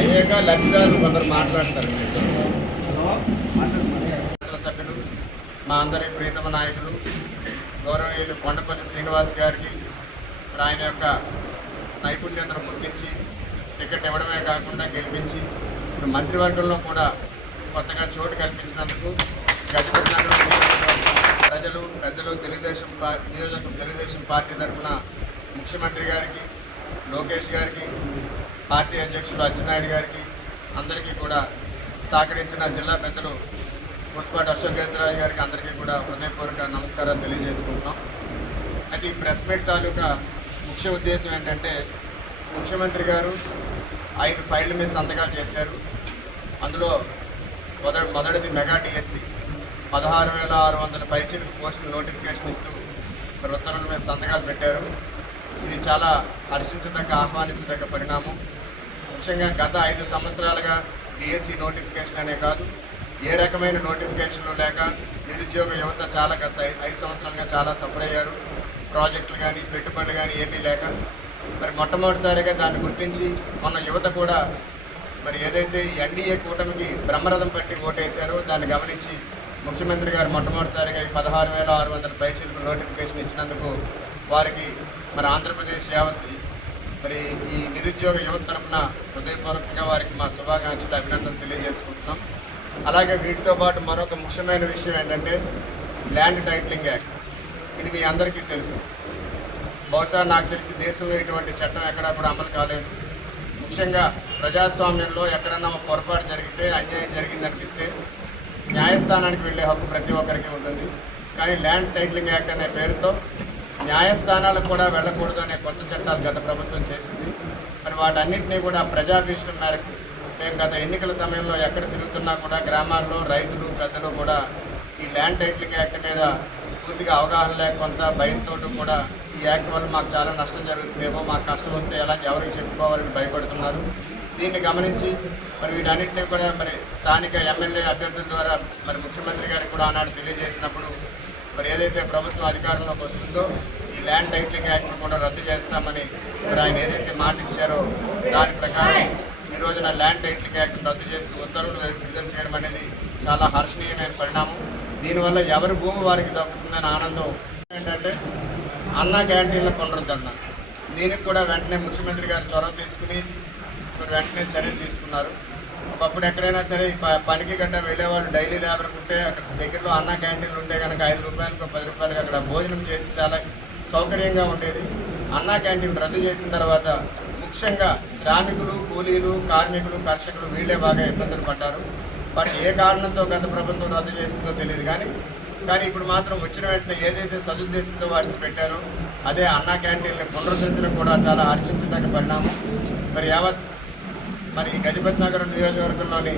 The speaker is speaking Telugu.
అయ్యాక లబ్ధిదారులు కొందరు మాట్లాడతారు. సభ్యులు, మా అందరి ప్రీతమ నాయకులు గౌరవనీయులు కొండపల్లి శ్రీనివాస్ గారికి ఆయన యొక్క నైపుణ్యతను గుర్తించి టికెట్ ఇవ్వడమే కాకుండా గెలిపించి ఇప్పుడు మంత్రివర్గంలో కూడా కొత్తగా చోటు కల్పించినందుకు గజపతి నగరం ప్రజలు, పెద్దలు, తెలుగుదేశం పార్టీ తరఫున ముఖ్యమంత్రి గారికి, లోకేష్ గారికి, పార్టీ అధ్యక్షులు అచ్చెన్నాయుడు గారికి అందరికీ కూడా సహకరించిన జిల్లా పెద్దలు పుష్పాటి అశోక్ గజరాజు గారికి అందరికీ కూడా హృదయపూర్వక నమస్కారాలు తెలియజేసుకుంటున్నాం. అయితే ఈ ప్రెస్ మీట్ తాలూకా ముఖ్య ఉద్దేశం ఏంటంటే, ముఖ్యమంత్రి గారు 5 ఫైళ్ళ మీద సంతకాలు చేశారు. అందులో మొదటిది మెగా డిఎస్సి 16,600 పైచిలకు పోస్టులు నోటిఫికేషన్ ఇస్తూ ఉత్తర్వుల మీద సంతకాలు పెట్టారు. ఇది చాలా హర్షించదగ్గ, ఆహ్వానించదగ్గ పరిణామం. ముఖ్యంగా గత 5 సంవత్సరాలుగా డిఎస్సి నోటిఫికేషన్ అనే కాదు, ఏ రకమైన నోటిఫికేషన్లు లేక నిరుద్యోగ యువత చాలా 5 సంవత్సరాలుగా చాలా సఫర్ అయ్యారు. ప్రాజెక్టులు కానీ, పెట్టుబడులు కానీ ఏమీ లేక మరి మొట్టమొదటిసారిగా దాన్ని గుర్తించి మొన్న యువత కూడా మరి ఏదైతే ఎన్డీఏ కూటమికి బ్రహ్మరథం పట్టి ఓటేశారో దాన్ని గమనించి ముఖ్యమంత్రి గారు మొట్టమొదటిసారిగా 16,600 పైచిలకు నోటిఫికేషన్ ఇచ్చినందుకు వారికి మరి ఆంధ్రప్రదేశ్ యావత్ మరి ఈ నిరుద్యోగ యువత తరఫున హృదయపూర్వకంగా వారికి మా శుభాకాంక్షలు, అభినందనలు తెలియజేసుకుంటున్నాం. అలాగే వీటితో పాటు మరొక ముఖ్యమైన విషయం ఏంటంటే ల్యాండ్ టైటిలింగ్ యాక్ట్. ఇది మీ అందరికీ తెలుసు. బహుశా నాకు తెలిసి దేశంలో ఇటువంటి చట్టం ఎక్కడా కూడా అమలు కాలేదు. ముఖ్యంగా ప్రజాస్వామ్యంలో ఎక్కడన్నా పొరపాటు జరిగితే, అన్యాయం జరిగిందనిపిస్తే న్యాయస్థానానికి వెళ్ళే హక్కు ప్రతి ఒక్కరికి ఉంటుంది. కానీ ల్యాండ్ టైటిలింగ్ యాక్ట్ అనే పేరుతో న్యాయస్థానాలకు కూడా వెళ్ళకూడదు అనే కొత్త చట్టాలు గత ప్రభుత్వం చేసింది. మరి వాటన్నింటినీ కూడా ప్రజాభీష్టం మేరకు మేము గత ఎన్నికల సమయంలో ఎక్కడ తిరుగుతున్నా కూడా గ్రామాల్లో రైతులు, పెద్దలు కూడా ఈ ల్యాండ్ టైటిలింగ్ యాక్ట్ మీద పూర్తిగా అవగాహన లేకుండా భయంతో కూడా ఈ యాక్ట్ వల్ల మాకు చాలా నష్టం జరుగుతుందేమో, మాకు కష్టం వస్తే ఎలా ఎవరికి చెప్పుకోవాలని భయపడుతున్నారు. దీన్ని గమనించి మరి వీటన్నింటినీ కూడా మరి స్థానిక ఎమ్మెల్యే అభ్యర్థుల ద్వారా మరి ముఖ్యమంత్రి గారికి కూడా ఆనాడు తెలియజేసినప్పుడు మరి ఏదైతే ప్రభుత్వం అధికారంలోకి వస్తుందో ఈ ల్యాండ్ టైటిలింగ్ యాక్ట్ను కూడా రద్దు చేస్తామని మరి ఆయన ఏదైతే మాట ఇచ్చారో దాని ప్రకారం ఈ రోజున ల్యాండ్ టైటిలింగ్ యాక్ట్ రద్దు చేస్తూ ఉత్తర్వులు విడుదల చేయడం అనేది చాలా హర్షణీయమైన పరిణామం. దీనివల్ల ఎవరి భూమి వారికి దక్కుతుందని ఆనందం. ఏంటంటే అన్నా క్యాంటీన్ల పునరుద్ధరణ, దీనికి కూడా వెంటనే ముఖ్యమంత్రి గారు చొరవ తీసుకుని మరి వెంటనే చర్యలు తీసుకున్నారు. ఒకప్పుడు ఎక్కడైనా సరే పనికి గట్ట వెళ్ళేవాళ్ళు డైలీ లేబర్ ఉంటే అక్కడ దగ్గరలో అన్నా క్యాంటీన్లు ఉంటే కనుక 5 రూపాయలకు 10 రూపాయలకి అక్కడ భోజనం చేసి చాలా సౌకర్యంగా ఉండేది. అన్నా క్యాంటీన్ రద్దు చేసిన తర్వాత ముఖ్యంగా శ్రామికులు, కూలీలు, కార్మికులు, కర్షకులు వీళ్ళే బాగా ఇబ్బందులు పడ్డారు. బట్ ఏ కారణంతో గత ప్రభుత్వం రద్దు చేసిందో తెలియదు. కానీ ఇప్పుడు మాత్రం వచ్చిన వెంటనే ఏదైతే సదుద్దేశంతో వాటిని పెట్టారో అదే అన్నా క్యాంటీన్ని పునరుద్ధరించడం కూడా చాలా హర్షించదగ్గ పరిణామం. మరి గజపతి నగరం నియోజకవర్గంలోని